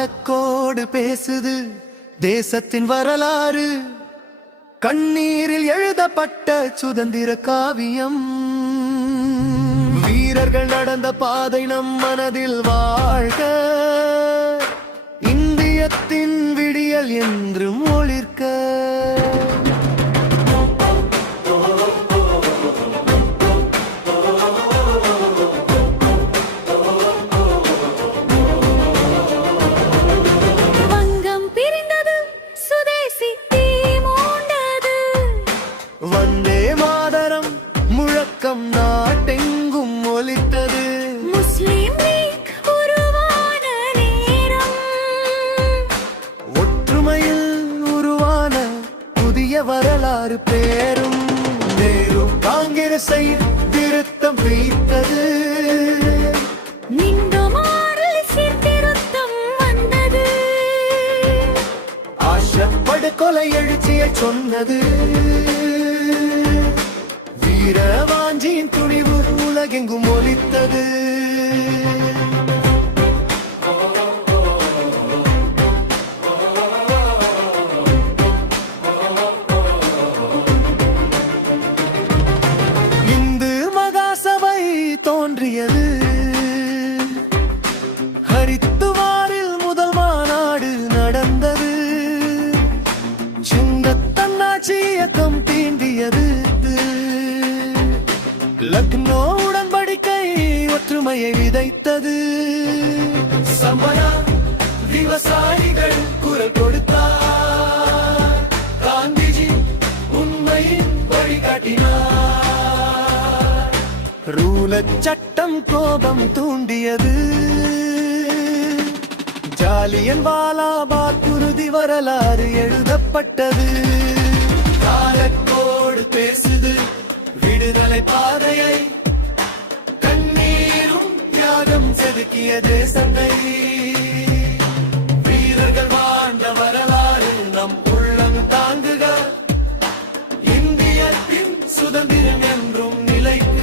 காலக்கோடு பேசுது தேசத்தின் வரலாறு, கண்ணீரில் எழுதப்பட்ட சுதந்திர காவியம். வீரர்கள் நடந்த பாதை நம் மனதில் வாழ்க, இந்தியத்தின் விடியல் என்றும் ஒளிர்க்க. வந்தே மாதரம் முழக்கம் நாட்டெங்கும் ஒலித்தது. முஸ்லிம் லீக் உருவான நேரம், ஒற்றுமையில் உருவான புதிய வரலாறு பேரும். நேரு காங்கிரஸை திருத்தம் வைத்தது, சீர்திருத்தம் வந்தது. ஆஷப்படுகொலை எழுச்சியை சொன்னது. வீரவாஞ்சியின் துணிவு உலகெங்கும் ஒலித்தது. இந்து மகாசபை தோன்றியது. ஹரித்துவாரில் முதல் மாநாடு நடந்தது. சின்ன தன்னாட்சி இயக்கம் தீண்டியது. லக்னோ உடன்படிக்கை ஒற்றுமையை விதைத்தது. சமண விவசாயிகள் குரல் கொடுத்தார். காந்திஜி உண்மையின் வழிகாட்டினார். ரூலட் சட்டம் கோபம் தூண்டியது. ஜாலியன் வாலாபாக் குருதி வரலாறு எழுதப்பட்டது. காலக்கோடு பேசுது விடுதலை பாதையை, கண்ணீரும் தியாகம் செதுக்கிய தேசத்தை. வீரர்கள் வாழ்ந்த வரலாறு நம் உள்ளம் தாங்குக, இந்தியத்தின் சுதந்திரம் என்றும் நிலைக்குக.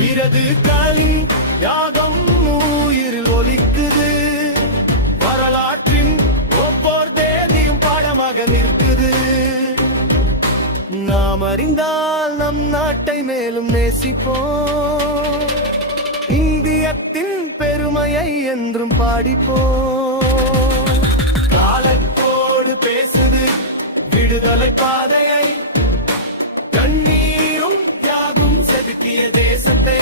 வீரர்களின் யாகம் உயிரில் ஒலிக்குது. வரலாற்றின் ஒவ்வொரு தேதியும் பாடமாக நிற்குது. நாம் அறிந்தால் நம் நாட்டை மேலும் நேசிப்போம். இந்தியத்தின் பெருமையை என்றும் பாடிப்போம். காலக்கோடு பேசுது விடுதலை பாதையை, கண்ணீரும் தியாகம் செதுக்கிய தேசத்தை.